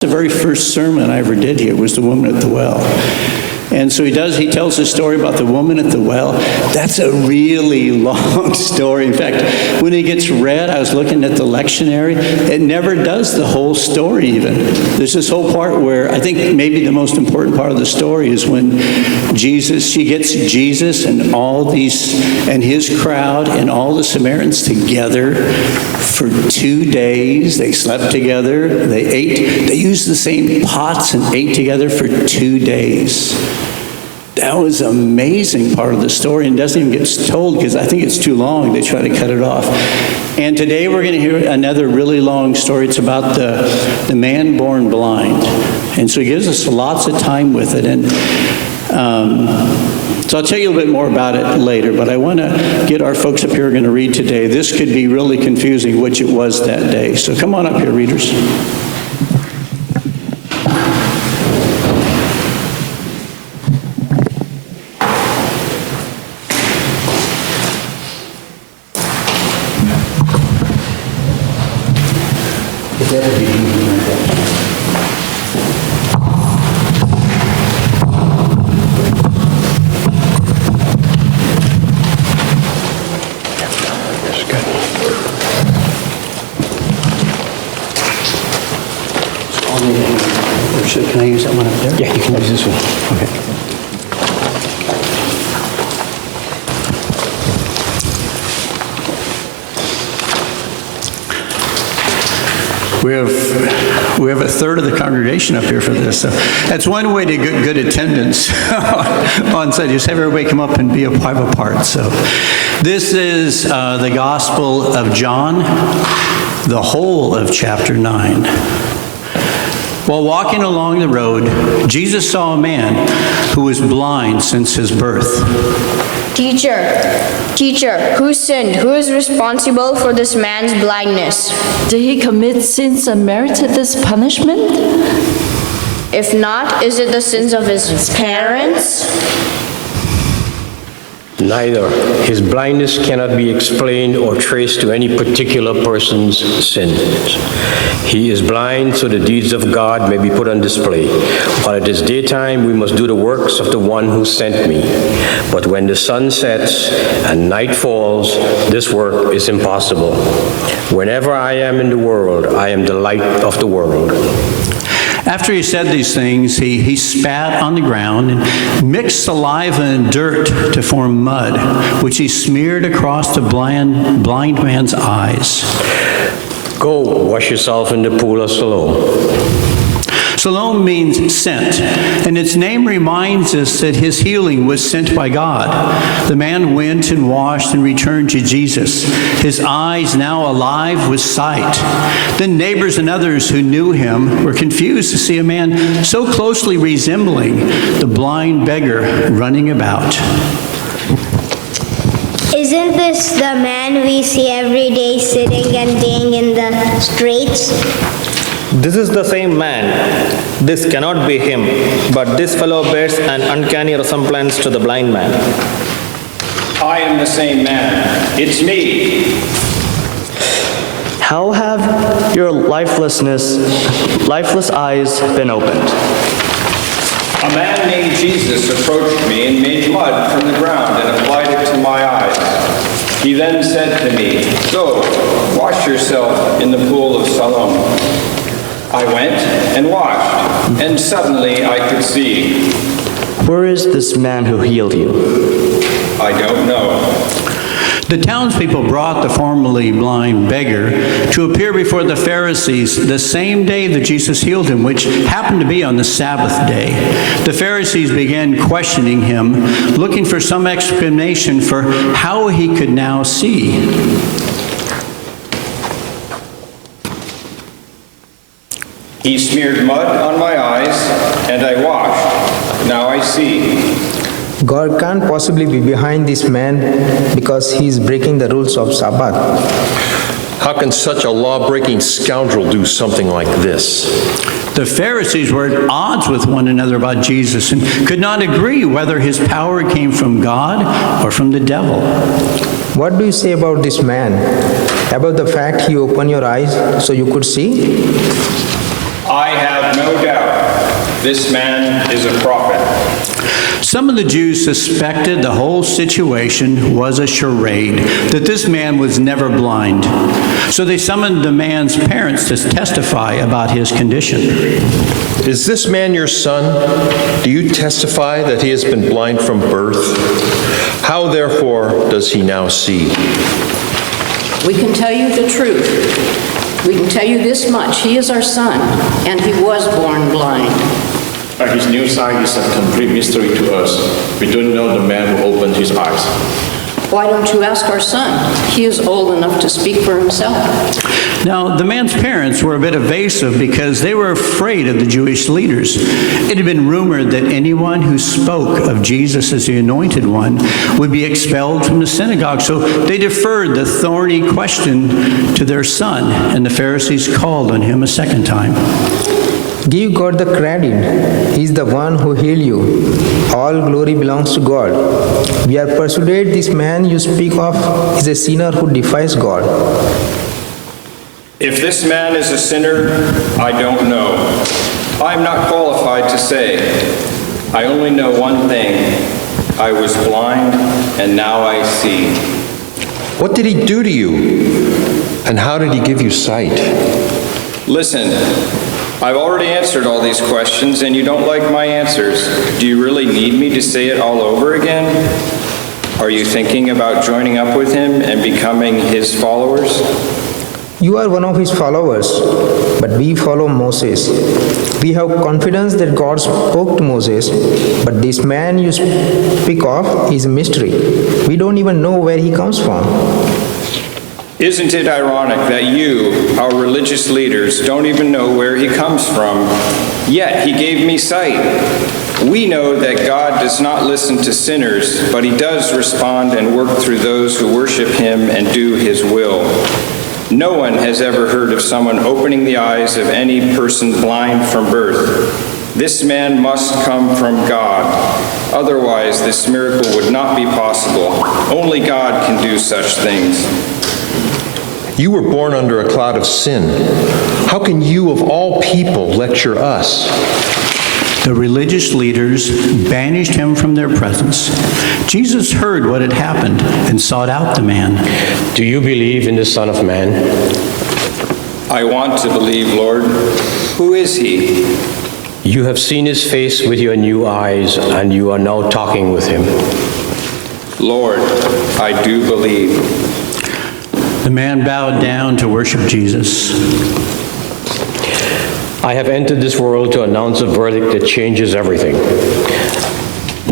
The very first sermon I ever did here was the woman at the well. And so he tells a story about the woman at the well. That's a really long story. In fact, when it gets read, I was looking at the lectionary, it never does the whole story even. There's this whole part where I think maybe the most important part of the story is when she gets Jesus and and his crowd and all the Samaritans together for 2 days. They slept together, they ate, they used the same pots and ate together for 2 days. That was an amazing part of the story, and doesn't even get told because I think it's too long. They try to cut it off. And today we're going to hear another really long story. It's about the man born blind. And so he gives us lots of time with it. And so I'll tell you a little bit more about it later, but I want to get our folks up here who are going to read today. This could be really confusing, which it was that day. So come on up here, readers. Can I use that one up there? Yeah, you can use this one. Okay. We have a third of the congregation up here for this. So that's one way to get good attendance on site. Just have everybody come up and be a part. So this is the Gospel of John, the whole of chapter 9. While walking along the road, Jesus saw a man who was blind since his birth. Teacher, who sinned? Who is responsible for this man's blindness? Did he commit sins and merited this punishment? If not, is it the sins of his parents? Neither. His blindness cannot be explained or traced to any particular person's sins. He is blind so the deeds of God may be put on display. While it is daytime, we must do the works of the one who sent me. But when the sun sets and night falls, this work is impossible. Whenever I am in the world, I am the light of the world. After he said these things, he spat on the ground and mixed saliva and dirt to form mud, which he smeared across the blind man's eyes. Go, wash yourself in the pool of Siloam. Siloam means sent, and its name reminds us that his healing was sent by God. The man went and washed and returned to Jesus, his eyes now alive with sight. Then neighbors and others who knew him were confused to see a man so closely resembling the blind beggar running about. Isn't this the man we see every day sitting and being in the streets? This is the same man. This cannot be him, but this fellow bears an uncanny resemblance to the blind man. I am the same man. It's me. How have your lifeless eyes been opened? A man named Jesus approached me and made mud from the ground and applied it to my eyes. He then said to me, "Go, wash yourself in the pool of Siloam." I went and washed, and suddenly I could see. Where is this man who healed you? I don't know. The townspeople brought the formerly blind beggar to appear before the Pharisees the same day that Jesus healed him, which happened to be on the Sabbath day. The Pharisees began questioning him, looking for some explanation for how he could now see. He smeared mud on my eyes, and I washed. Now I see. God can't possibly be behind this man because he is breaking the rules of Sabbath. How can such a law-breaking scoundrel do something like this? The Pharisees were at odds with one another about Jesus and could not agree whether his power came from God or from the devil. What do you say about this man? About the fact he opened your eyes so you could see? I have no doubt this man is a prophet. Some of the Jews suspected the whole situation was a charade, that this man was never blind. So they summoned the man's parents to testify about his condition. Is this man your son? Do you testify that he has been blind from birth? How, therefore, does he now see? We can tell you the truth. We can tell you this much. He is our son, and he was born blind. His new sight is a complete mystery to us. We don't know the man who opened his eyes. Why don't you ask our son? He is old enough to speak for himself. Now, the man's parents were a bit evasive because they were afraid of the Jewish leaders. It had been rumored that anyone who spoke of Jesus as the Anointed One would be expelled from the synagogue, so they deferred the thorny question to their son, and the Pharisees called on him a second time. Give God the credit. He is the one who healed you. All glory belongs to God. We are persuaded this man you speak of is a sinner who defies God. If this man is a sinner, I don't know. I am not qualified to say. I only know one thing. I was blind, and now I see. What did he do to you? And how did he give you sight? Listen, I've already answered all these questions, and you don't like my answers. Do you really need me to say it all over again? Are you thinking about joining up with him and becoming his followers? You are one of his followers, but we follow Moses. We have confidence that God spoke to Moses, but this man you speak of is a mystery. We don't even know where he comes from. Isn't it ironic that you, our religious leaders, don't even know where he comes from, yet he gave me sight? We know that God does not listen to sinners, but he does respond and work through those who worship him and do his will. No one has ever heard of someone opening the eyes of any person blind from birth. This man must come from God. Otherwise, this miracle would not be possible. Only God can do such things. You were born under a cloud of sin. How can you, of all people, lecture us? The religious leaders banished him from their presence. Jesus heard what had happened and sought out the man. Do you believe in the Son of Man? I want to believe, Lord. Who is he? You have seen his face with your new eyes, and you are now talking with him. Lord, I do believe. The man bowed down to worship Jesus. I have entered this world to announce a verdict that changes everything.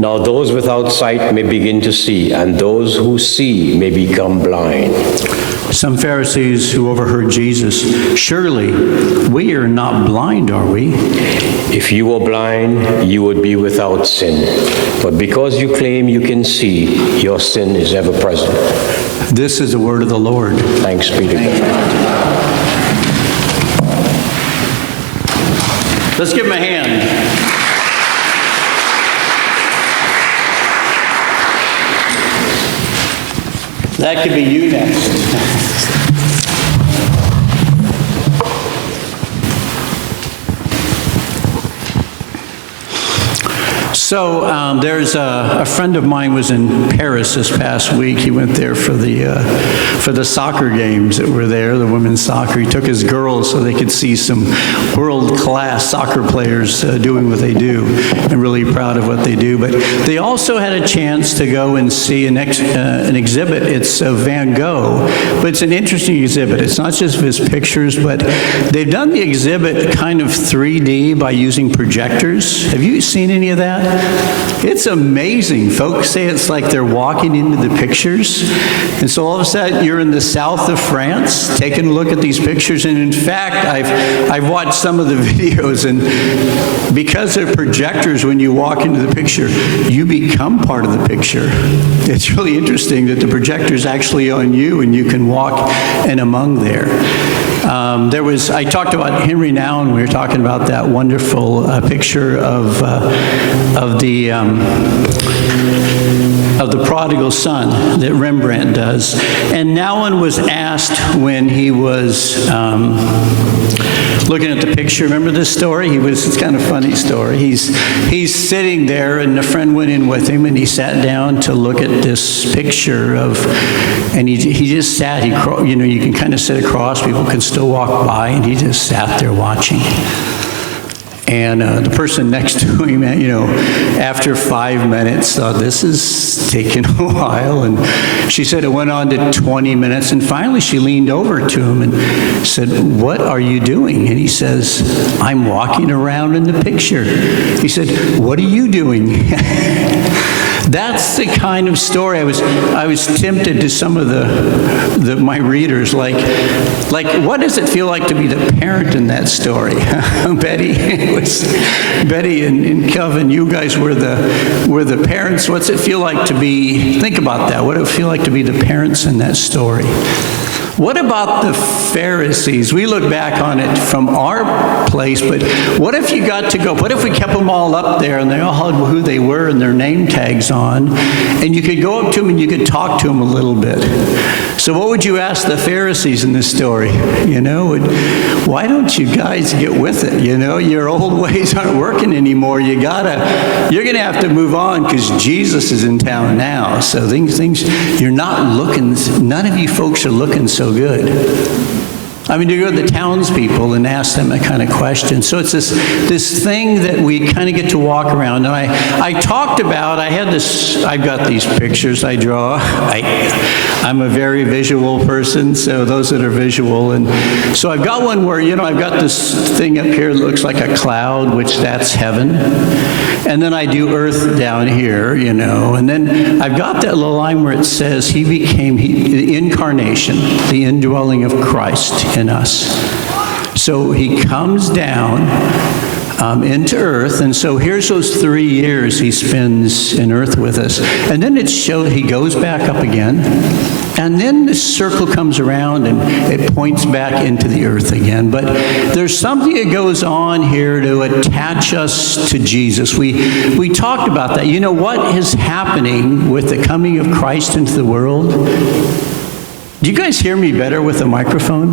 Now those without sight may begin to see, and those who see may become blind. Some Pharisees who overheard Jesus, surely we are not blind, are we? If you were blind, you would be without sin. But because you claim you can see, your sin is ever present. This is the word of the Lord. Thanks be to God. Let's give him a hand. That could be you next. So there's a friend of mine was in Paris this past week. He went there for the soccer games that were there, the women's soccer. He took his girls so they could see some world-class soccer players doing what they do. I'm really proud of what they do. But they also had a chance to go and see an exhibit. It's of Van Gogh, but it's an interesting exhibit. It's not just of his pictures, but they've done the exhibit kind of 3D by using projectors. Have you seen any of that? It's amazing. Folks say it's like they're walking into the pictures. And so all of a sudden you're in the south of France taking a look at these pictures. And in fact, I've watched some of the videos, and because they're projectors, when you walk into the picture, you become part of the picture. It's really interesting that the projector's actually on you and you can walk in among there. I talked about Henry Nouwen. We were talking about that wonderful picture of the of the prodigal son that Rembrandt does. And no one was asked when he was looking at the picture. Remember this story? It's kind of a funny story. He's sitting there, and a friend went in with him, and he sat down to look at this picture and he just sat. You can kind of sit across, people can still walk by, and he just sat there watching. And the person next to him, after 5 minutes, thought, this is taking a while. And she said it went on to 20 minutes. And finally, she leaned over to him and said, what are you doing? And he says, I'm walking around in the picture. He said, what are you doing? That's the kind of story I was tempted to some of my readers, like what does it feel like to be the parent in that story? Betty and Kelvin, you guys were the parents. What's it feel like to be? Think about that. What does it feel like to be the parents in that story? What about the Pharisees? We look back on it from our place, but what if you got to go? What if we kept them all up there and they all had who they were and their name tags on, and you could go up to them and you could talk to them a little bit? So what would you ask the Pharisees in this story? Why don't you guys get with it? Your old ways aren't working anymore. You're going to have to move on because Jesus is in town now. So things you're not looking, none of you folks are looking so good. You go to the townspeople and ask them that kind of question. So it's this thing that we kind of get to walk around. And I talked about, I've got these pictures I draw. I'm a very visual person, so those that are visual. And so I've got one where, I've got this thing up here that looks like a cloud, which that's heaven. And then I do earth down here, And then I've got that little line where it says the incarnation, the indwelling of Christ in us. So he comes down into earth, and so here's those 3 years he spends in earth with us. And then it shows he goes back up again, and then the circle comes around and it points back into the earth again. But there's something that goes on here to attach us to Jesus. We talked about that. What is happening with the coming of Christ into the world? Do you guys hear me better with a microphone?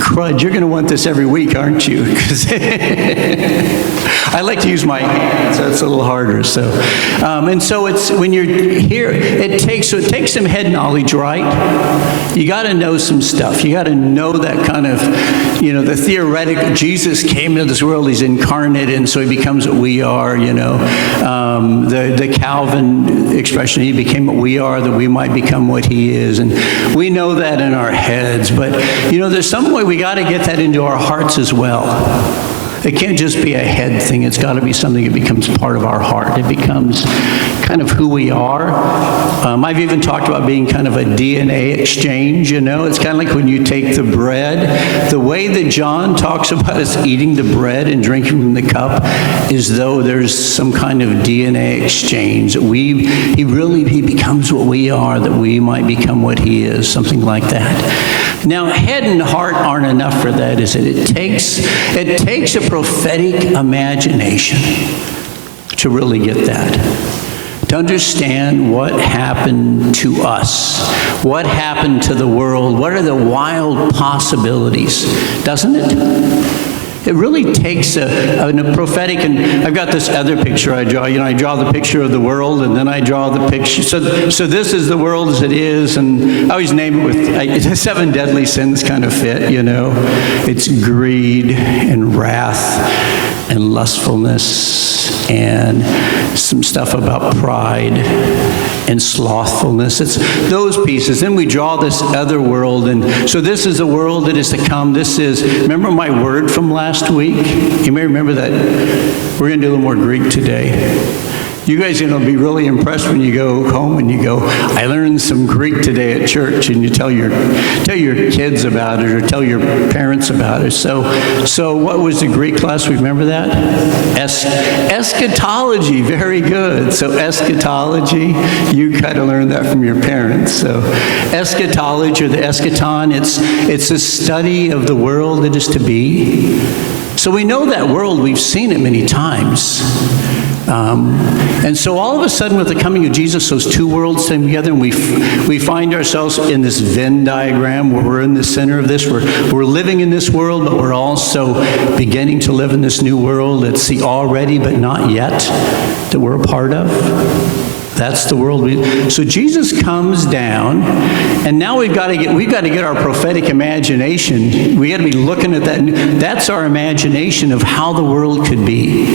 Crud, you're going to want this every week, aren't you? Because I like to use my hands, so it's a little harder. And so it's when you're here, it takes some head knowledge, right? You got to know some stuff. You got to know that kind of, the theoretical. Jesus came into this world, he's incarnate, and so he becomes what we are, the Calvin expression, he became what we are, that we might become what he is. And we know that in our heads, but there's some way we got to get that into our hearts as well. It can't just be a head thing. It's got to be something that becomes part of our heart. It becomes kind of who we are. I've even talked about being kind of a DNA exchange, It's kind of like when you take the bread. The way that John talks about us eating the bread and drinking from the cup is though there's some kind of DNA exchange. He becomes what we are, that we might become what he is, something like that. Now, head and heart aren't enough for that, is it? It takes a prophetic imagination to really get that. To understand what happened to us, what happened to the world, what are the wild possibilities, doesn't it? It really takes a prophetic, and I've got this other picture I draw. I draw the picture of the world, and then I draw the picture. So this is the world as it is, and I always name it with the 7 deadly sins kind of fit. It's greed and wrath and lustfulness and some stuff about pride and slothfulness. It's those pieces. Then we draw this other world, and so this is the world that is to come. Remember my word from last week? You may remember that. We're going to do a little more Greek today. You guys are going to be really impressed when you go home and you go, I learned some Greek today at church, and you tell your kids about it or tell your parents about it. So what was the Greek class? Remember that? Eschatology. Very good. So eschatology, you kind of learned that from your parents. So eschatology, or the eschaton, it's a study of the world that is to be. So we know that world. We've seen it many times. And so all of a sudden, with the coming of Jesus, those two worlds came together, and we find ourselves in this Venn diagram where we're in the center of this. We're living in this world, but we're also beginning to live in this new world. It's the already but not yet that we're a part of. That's the world. So Jesus comes down, and now we've got to get our prophetic imagination. We got to be looking at that. That's our imagination of how the world could be.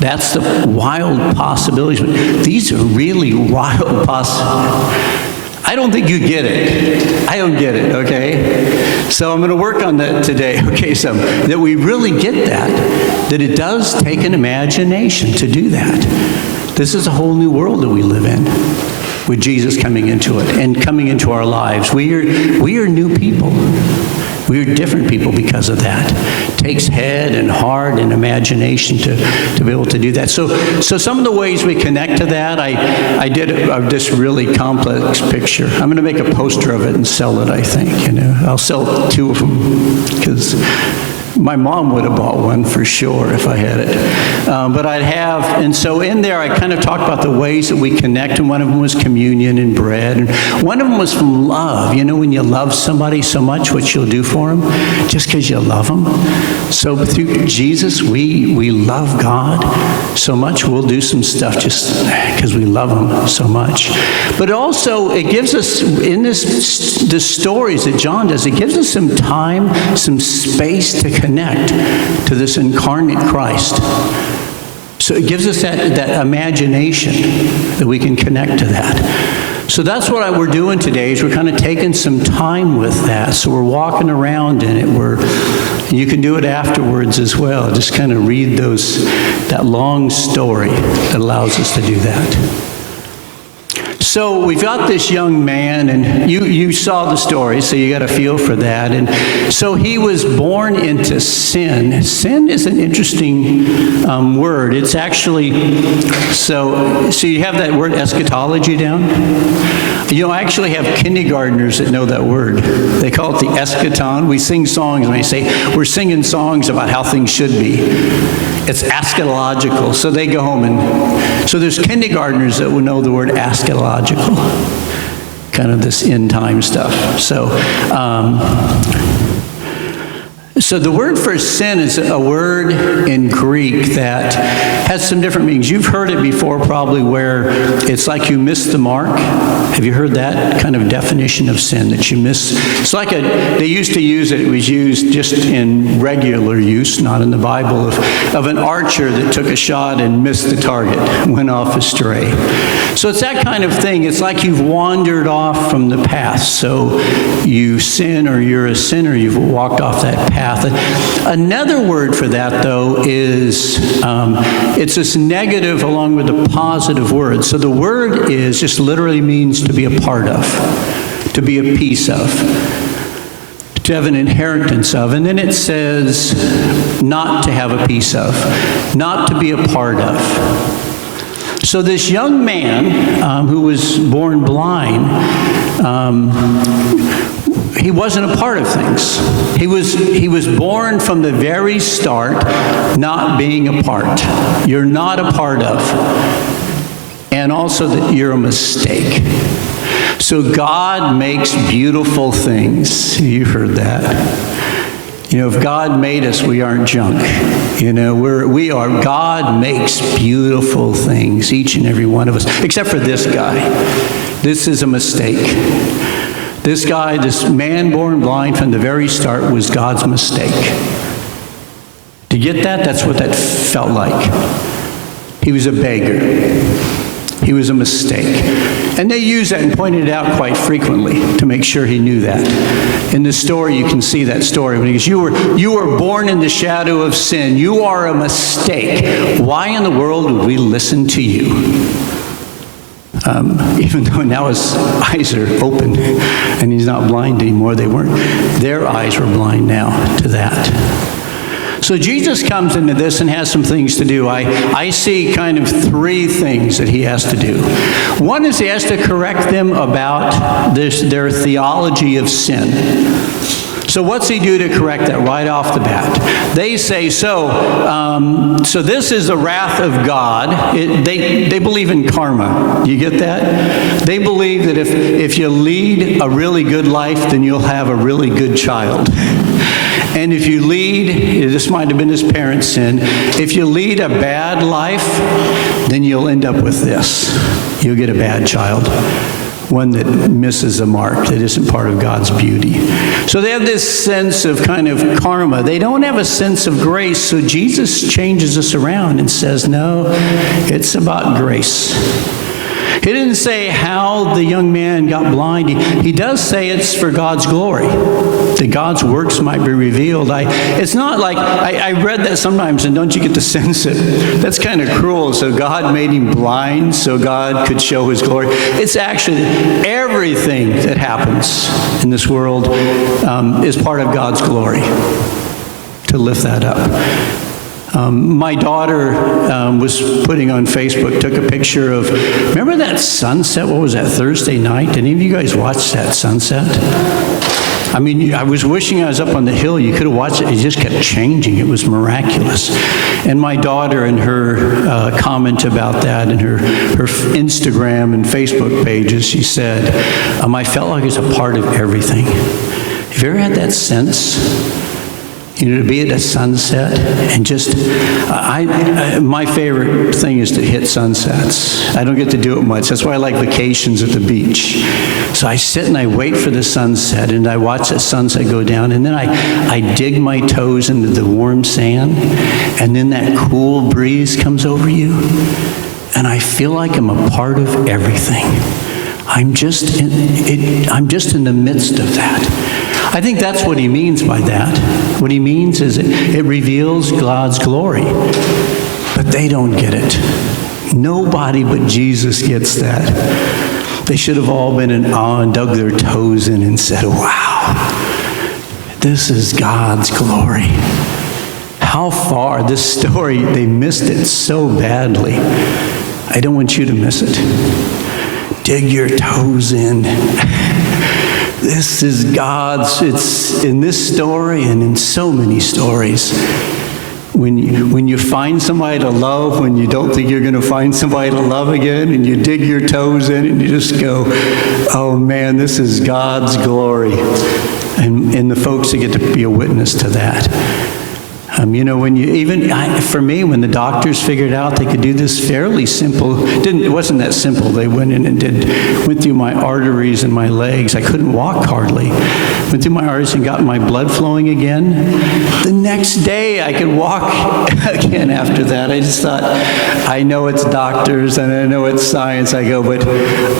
That's the wild possibilities. These are really wild possibilities. I don't think you get it. I don't get it, okay? So I'm going to work on that today, okay? So that we really get that it does take an imagination to do that. This is a whole new world that we live in with Jesus coming into it and coming into our lives. We are new people. We are different people because of that. It takes head and heart and imagination to be able to do that. So some of the ways we connect to that, I did this really complex picture. I'm going to make a poster of it and sell it, I think. I'll sell 2 of them because my mom would have bought one for sure if I had it. But I'd have, and so in there I kind of talked about the ways that we connect, and one of them was communion and bread. And one of them was from love. When you love somebody so much, what you'll do for them, just because you love them. So through Jesus, we love God so much, we'll do some stuff just because we love him so much. But also, it gives us, in the stories that John does, it gives us some time, some space to connect to this incarnate Christ. So it gives us that imagination that we can connect to that. So that's what we're doing today, is we're kind of taking some time with that. So we're walking around in it. You can do it afterwards as well. Just kind of read that long story that allows us to do that. So we've got this young man, and you saw the story, so you got a feel for that. And so he was born into sin. Sin is an interesting word. It's actually, so you have that word eschatology down? I actually have kindergartners that know that word. They call it the eschaton. We sing songs, and they say, we're singing songs about how things should be. It's eschatological. So they go home, and so there's kindergartners that will know the word eschatological, kind of this end time stuff. So the word for sin is a word in Greek that has some different meanings. You've heard it before probably, where it's like you missed the mark. Have you heard that kind of definition of sin, that you miss? It's like they used to use it was used just in regular use, not in the Bible, of an archer that took a shot and missed the target, went off astray. So it's that kind of thing. It's like you've wandered off from the path. So you sin, or you're a sinner, you've walked off that path. Another word for that, though, is it's this negative along with a positive word. So the word is just literally means to be a part of, to be a piece of, to have an inheritance of. And then it says not to have a piece of, not to be a part of. So this young man who was born blind, he wasn't a part of things. He was born from the very start not being a part. You're not a part of. And also that you're a mistake. So God makes beautiful things. You heard that. If God made us, we aren't junk. God makes beautiful things, each and every one of us, except for this guy. This is a mistake. This guy, this man born blind from the very start, was God's mistake. To get that, that's what that felt like. He was a beggar. He was a mistake. And they used that and pointed it out quite frequently to make sure he knew that. In the story, you can see that story. When he goes, you were born in the shadow of sin. You are a mistake. Why in the world would we listen to you? Even though now his eyes are open and he's not blind anymore, their eyes were blind now to that. So Jesus comes into this and has some things to do. I see kind of 3 things that he has to do. One is he has to correct them about their theology of sin. So what's he do to correct that right off the bat? They say, so this is the wrath of God. They believe in karma. You get that? They believe that if you lead a really good life, then you'll have a really good child. And if you lead, this might have been his parents' sin, if you lead a bad life, then you'll end up with this. You'll get a bad child. One that misses the mark, that isn't part of God's beauty. So they have this sense of kind of karma. They don't have a sense of grace, so Jesus changes us around and says, no, it's about grace. He didn't say how the young man got blind. He does say it's for God's glory, that God's works might be revealed. It's not like, I read that sometimes, and don't you get the sense that that's kind of cruel. So God made him blind so God could show his glory. It's actually everything that happens in this world is part of God's glory, to lift that up. My daughter was putting on Facebook, took a picture of, remember that sunset? What was that, Thursday night? Did any of you guys watch that sunset? I mean, I was wishing I was up on the hill. You could have watched it. It just kept changing. It was miraculous. And my daughter, in her comment about that, in her Instagram and Facebook pages, she said, I felt like it's a part of everything. Have you ever had that sense? You know, to be at a sunset and just, my favorite thing is to hit sunsets. I don't get to do it much. That's why I like vacations at the beach. So I sit and I wait for the sunset and I watch the sunset go down, and then I dig my toes into the warm sand, and then that cool breeze comes over you, and I feel like I'm a part of everything. I'm just in the midst of that. I think that's what he means by that. What he means is it reveals God's glory. But they don't get it. Nobody but Jesus gets that. They should have all been in awe and dug their toes in and said, wow, this is God's glory. How far this story, they missed it so badly. I don't want you to miss it. Dig your toes in. This is God's, it's in this story and in so many stories. When you find somebody to love, when you don't think you're going to find somebody to love again, and you dig your toes in and you just go, oh man, this is God's glory. And the folks that get to be a witness to that. You know, when you for me, when the doctors figured out they could do this fairly simple, it wasn't that simple. They went in and went through my arteries and my legs. I couldn't walk hardly. Went through my arteries and got my blood flowing again. The next day I could walk again after that. I just thought, I know it's doctors and I know it's science. I go, but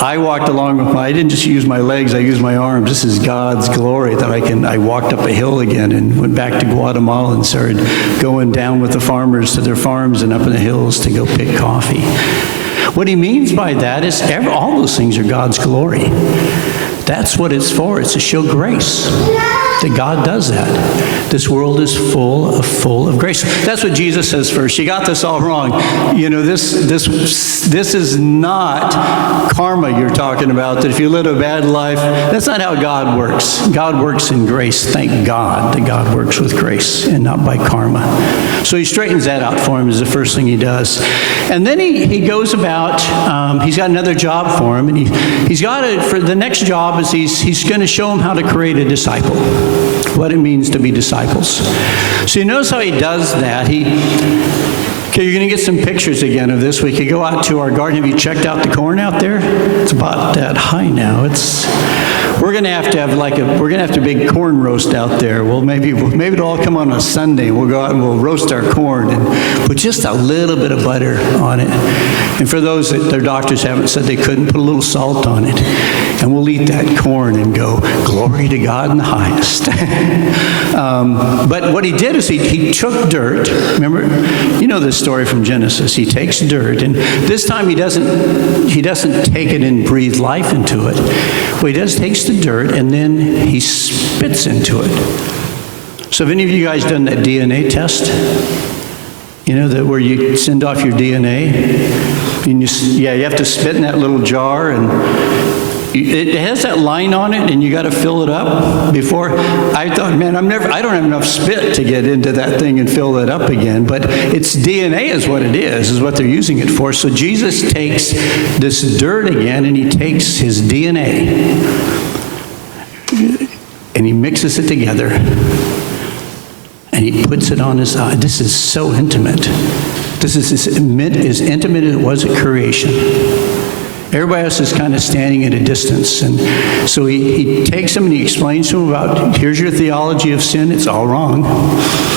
I walked along with I didn't just use my legs, I used my arms. This is God's glory that I walked up a hill again and went back to Guatemala and started going down with the farmers to their farms and up in the hills to go pick coffee. What he means by that is all those things are God's glory. That's what it's for. It's to show grace. That God does that. This world is full of grace. That's what Jesus says first. You got this all wrong. You know, this is not karma you're talking about, that if you live a bad life, that's not how God works. God works in grace. Thank God that God works with grace and not by karma. So he straightens that out for him is the first thing he does. And then he goes about, he's got another job for him, and he's got it for the next job is he's going to show him how to create a disciple. What it means to be disciples. So you notice how he does that. Okay, you're going to get some pictures again of this. We could go out to our garden. Have you checked out the corn out there? It's about that high now. We're going to have a big corn roast out there. Well, maybe it'll all come on a Sunday. We'll go out and we'll roast our corn and put just a little bit of butter on it. And for those that their doctors haven't said they couldn't, put a little salt on it. And we'll eat that corn and go, glory to God in the highest. But what he did is he took dirt. Remember, you know this story from Genesis. He takes dirt, and this time he doesn't take it and breathe life into it. What he does, takes the dirt, and then he spits into it. So have any of you guys done that DNA test? You know, that where you send off your DNA? And you have to spit in that little jar, and it has that line on it, and you got to fill it up. Before, I thought, man, I don't have enough spit to get into that thing and fill it up again. But it's DNA is what it is what they're using it for. So Jesus takes this dirt again, and he takes his DNA, and he mixes it together, and he puts it on his eye. This is so intimate. This is as intimate as it was at creation. Everybody else is kind of standing at a distance. And so he takes them and he explains to them about, here's your theology of sin. It's all wrong.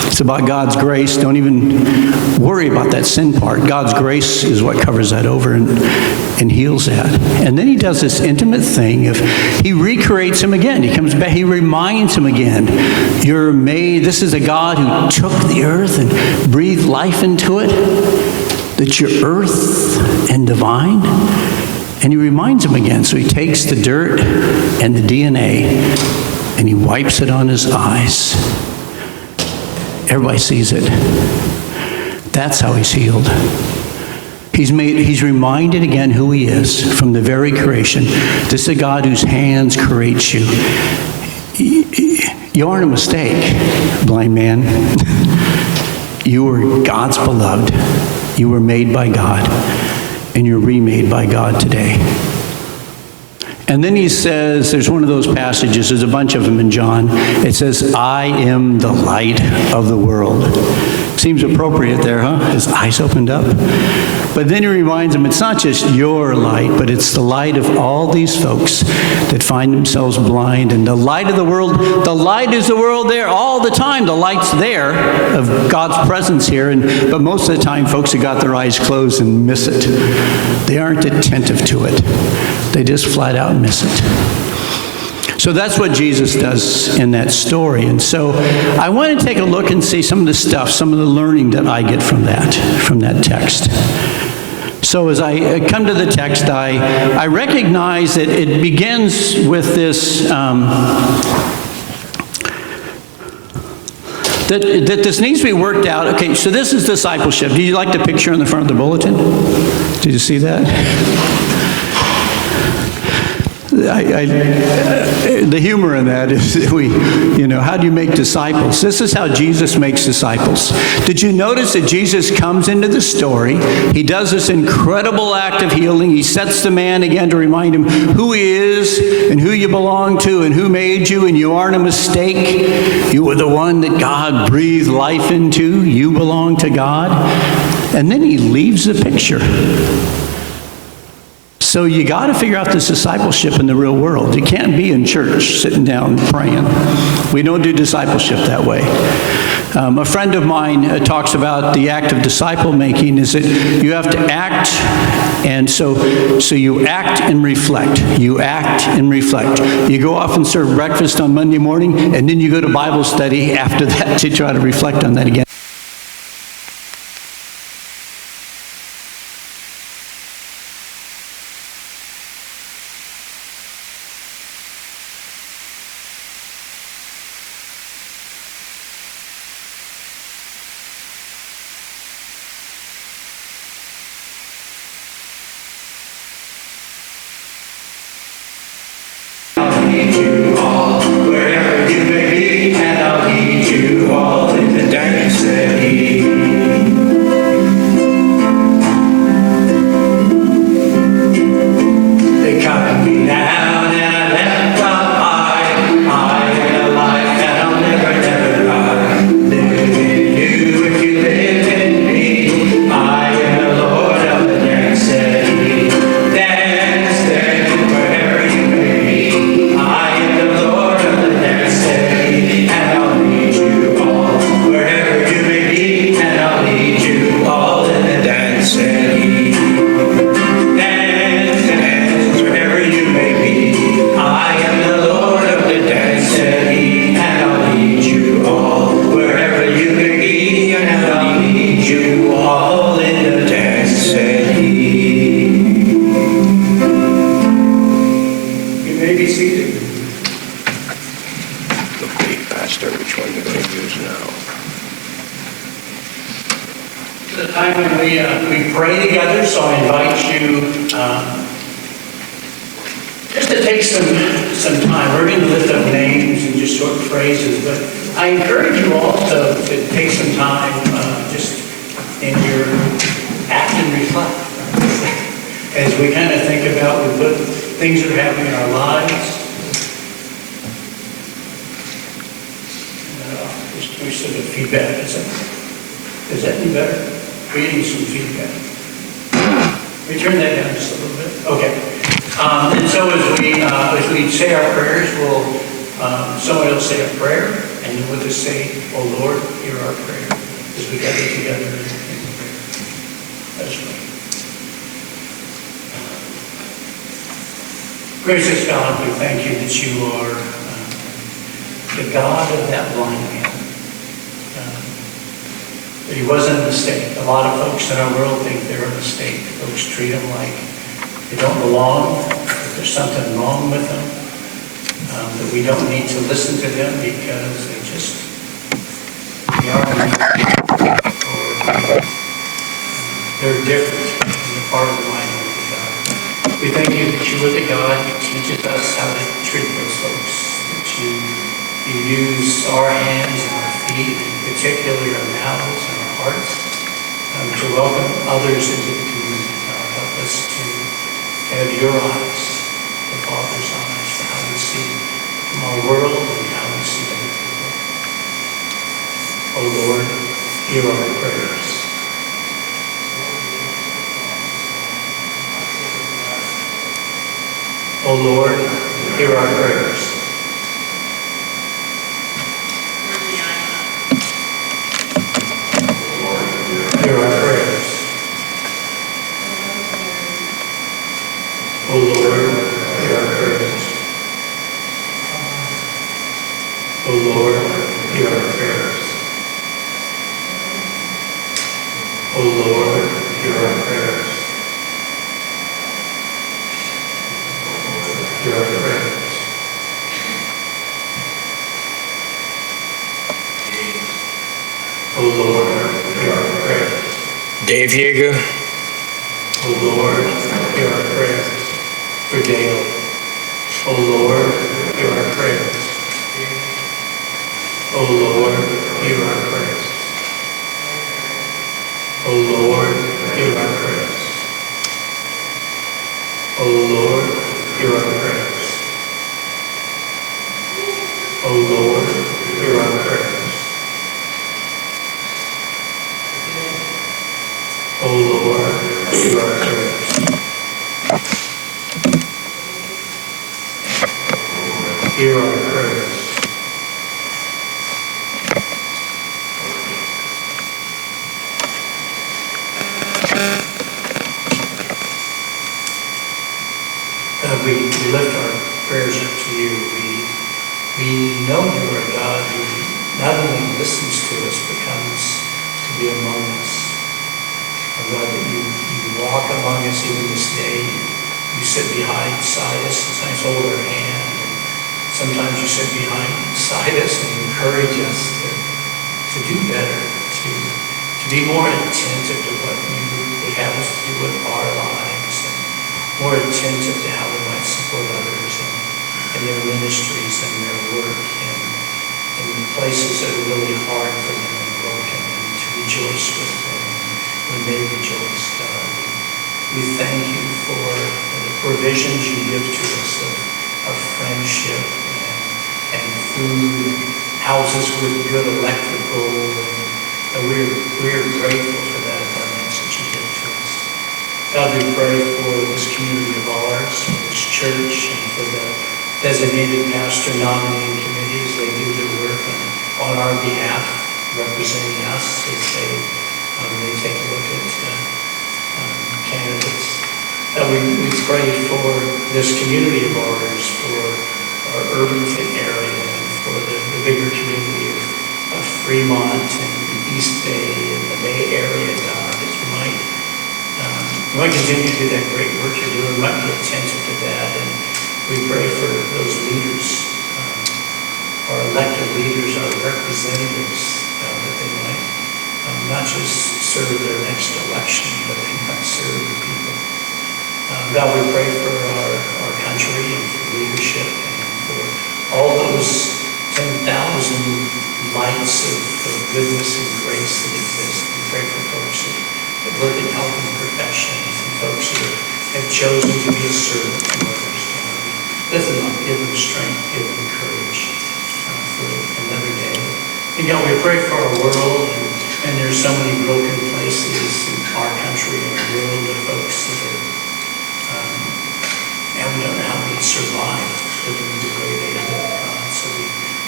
It's about God's grace. Don't even worry about that sin part. God's grace is what covers that over and heals that. And then he does this intimate thing of, he recreates him again. He comes back, he reminds him again, you're made, this is a God who took the earth and breathed life into it, that you're earth and divine. And he reminds him again. So he takes the dirt and the DNA and he wipes it on his eyes. Everybody sees it. That's how he's healed. He's reminded again who he is from the very creation. This is a God whose hands creates you. You aren't a mistake, blind man. You were God's beloved. You were made by God. And you're remade by God today. And then he says, there's one of those passages, there's a bunch of them in John. It says, I am the light of the world. Seems appropriate there, huh? His eyes opened up. But then he reminds him, it's not just your light, but it's the light of all these folks that find themselves blind. And the light of the world, the light is the world there all the time. The light's there of God's presence here. But most of the time, folks have got their eyes closed and miss it. They aren't attentive to it. They just flat out miss it. So that's what Jesus does in that story. And so I want to take a look and see some of the stuff, some of the learning that I get from that text. So as I come to the text, I recognize that it begins with this, that this needs to be worked out. Okay, so this is discipleship. Do you like the picture on the front of the bulletin? Did you see that? The humor in that is how do you make disciples? This is how Jesus makes disciples. Did you notice that Jesus comes into the story? He does this incredible act of healing. He sets the man again to remind him who he is and who you belong to and who made you, and you aren't a mistake. You were the one that God breathed life into. You belong to God. And then he leaves the picture. So you got to figure out this discipleship in the real world. You can't be in church sitting down praying. We don't do discipleship that way. A friend of mine talks about the act of disciple making is that you have to act, and so you act and reflect. You act and reflect. You go off and serve breakfast on Monday morning, and then you go to Bible study after that to try to reflect on that again. to take some time. We're going to lift up names and just short phrases, but I encourage you all to take some time just in your act and reflect. As we kind of think about what things that are happening in our lives. We still get feedback. Is that any better? We're getting some feedback. We turn that down just a little bit. Okay. And so as we say our prayers, someone will say a prayer, and then we'll just say, "Oh Lord, hear our prayer," as we gather together in prayer. Let's pray. Gracious God, we thank you that you are the God of that blind man. That he wasn't a mistake. A lot of folks in our world think they're a mistake. Folks treat them like they don't belong, that there's something wrong with them, that we don't need to listen to them because they are they're different and they're part of the minority, God. We thank you that you are the God who teaches us how to treat those folks, that you use our hands and our feet, and particularly our mouths and our hearts, to welcome others into the community. Help us to have your eyes, the Father's eyes, for how we see from our world and how we see other people. Oh Lord, hear our prayers. Oh Lord, hear our prayers. Hear our prayers. Oh Lord, hear our prayers. Oh Lord, hear our prayers. Oh Lord, hear our prayers. Hear our prayers. Oh Lord, hear our prayers. Dave Yeager. Oh Lord, hear our prayers. For Dale. Oh Lord, hear our prayers. Oh Lord, hear our prayers. Oh Lord, hear our prayers. Oh Lord, hear our prayers. Oh Lord, hear our prayers. Oh Lord, hear our prayers. Hear our prayers. We lift our prayers up to you. We know you are a God who not only listens to us, but comes to be among us. God, that you walk among us even this day. You sit beside us, sometimes hold our hand. And sometimes you sit beside us and encourage us to do better, to be more attentive to what you would have us to do with our lives, and more attentive to how we might support others in their ministries and their work and in places that are really hard for them and broken, and to rejoice with them when they rejoice, God. We thank you for the provisions you give to us of friendship and food, houses with good electrical, and we're grateful for that abundance that you give to us. God, we pray for this community of ours, for this church, and for the designated pastor nominating committees. They do their work on our behalf, representing us as they take a look at candidates. We pray for this community of ours, for our Irvington area, and for the bigger community of Fremont and East Bay and the Bay Area, God, that you might continue to do that great work you're doing. We might be attentive to that, and we pray for those leaders, our elected leaders, our representatives, that they might not just serve their next election, but they might serve the people. God, we pray for our country. country and for leadership and for all those 10,000 lights of goodness and grace that exist. We pray for folks that work in helping professions and folks that have chosen to be a servant to others. Lift them up, give them strength, give them courage for another day. And God, we pray for our world, and there's so many broken places in our country and our world of folks that are, and we don't know how we survive living the way they live, God. So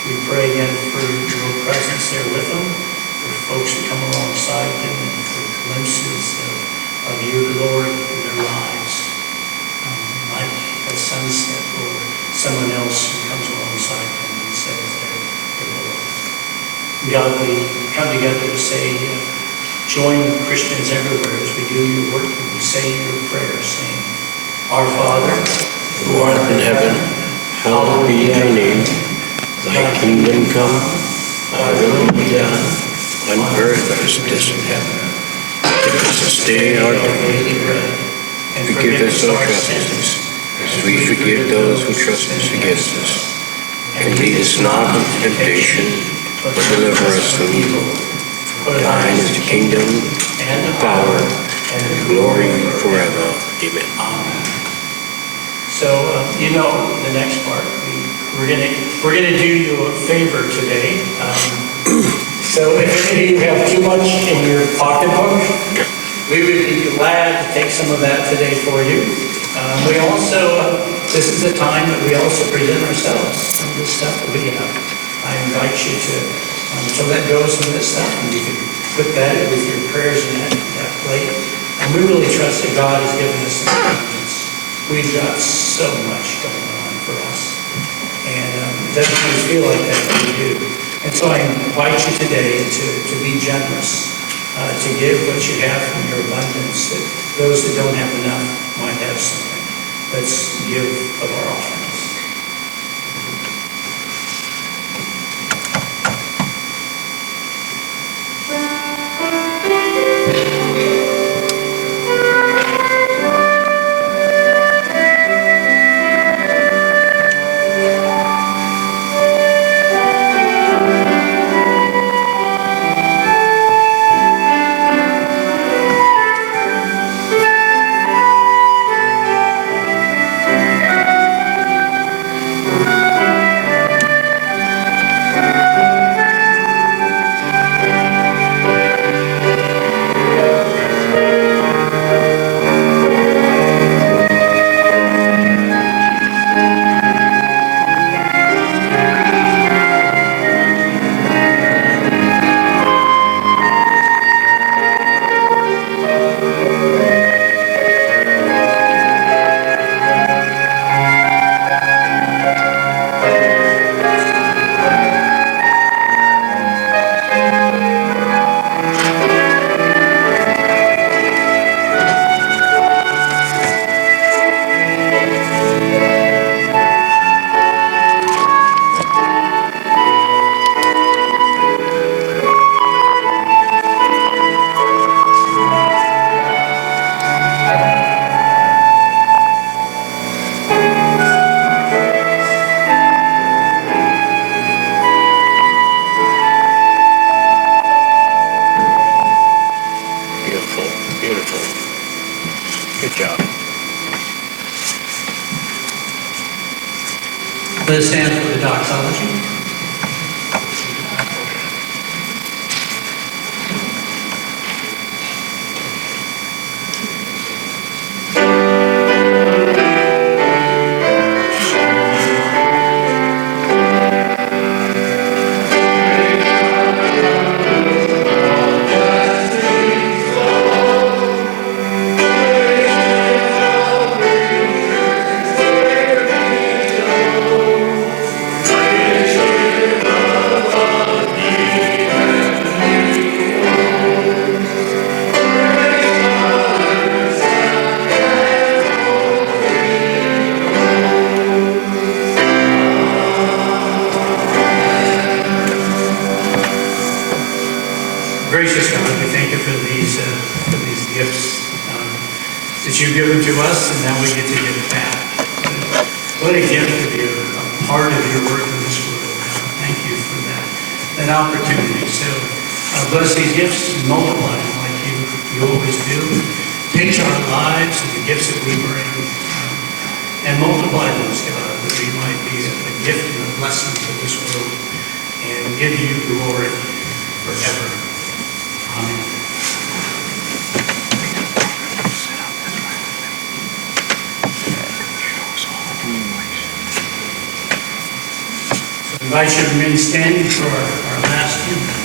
we pray again for your presence there with them, for folks that come alongside them, and for glimpses of your glory in their lives, like a sunset or someone else who comes alongside them and says they're Lord. God, we come together to say, join with Christians everywhere as we do your work, and we say your prayer, saying, Our Father, who art in heaven, hallowed be thy name. Thy kingdom come, thy will be done, on earth as it is in heaven. Give us this day our daily bread, and forgive us our trespasses, as we forgive those who trespass against us. And lead us not into temptation, but deliver us from evil. For thine is the kingdom, and the power, and the glory forever. Amen. So, you know the next part. We're gonna do you a favor today. So if any of you have too much in your pocketbook, we would be glad to take some of that today for you. We also, this is a time that we also present ourselves, some of the stuff that we have. I invite you to, so let go of some of this stuff, and you can put that with your prayers in that plate. And we really trust that God has given us some guidance. We've got so much going on for us. And it doesn't always feel like that, but we do. And so I invite you today to be generous, to give what you have from your abundance, that those that don't have enough might have something. Let's give of our offerings. Let us stand for the doxology. Gracious God, we thank you for these gifts that you've given to us, and now we get to give back. What a gift to be a part of your work in this world. Thank you for that opportunity. So bless these gifts and multiply them like you always do. Take our lives and the gifts that we bring and multiply those, God, that we might be a gift and a blessing to this world and give you glory forever. Amen. I invite you to remain standing for our last hymn.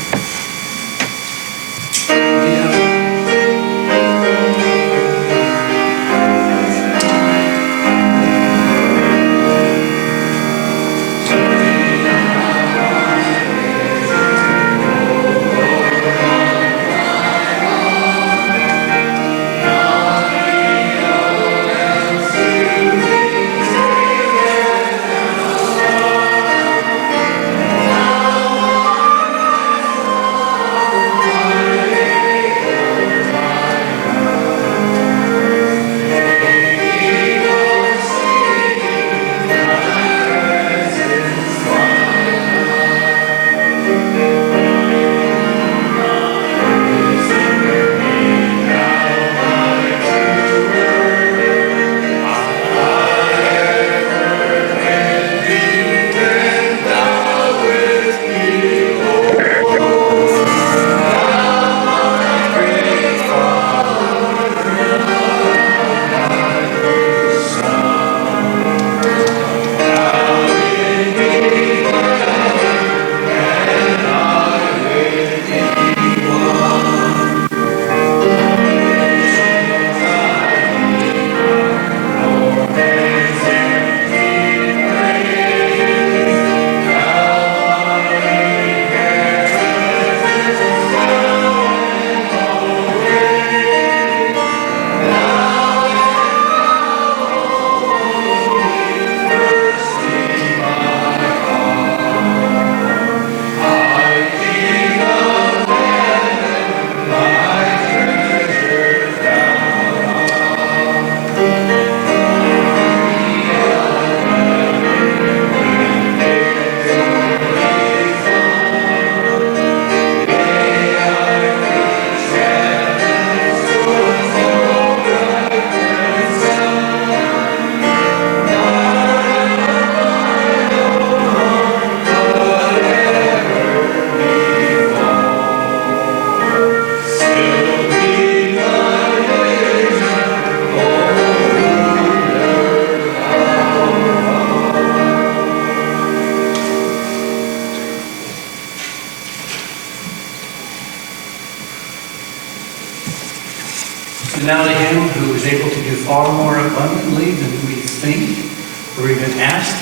Now to him who is able to do far more abundantly than we think or even ask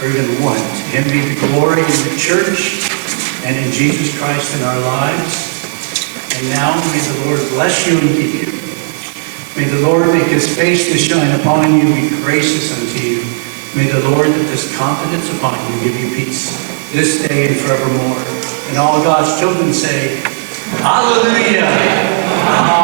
or even want. To him be the glory in the church and in Jesus Christ in our lives. And now may the Lord bless you and keep you. May the Lord make his face to shine upon you, be gracious unto you. May the Lord that has confidence upon you give you peace this day and forevermore. And all God's children say, Hallelujah.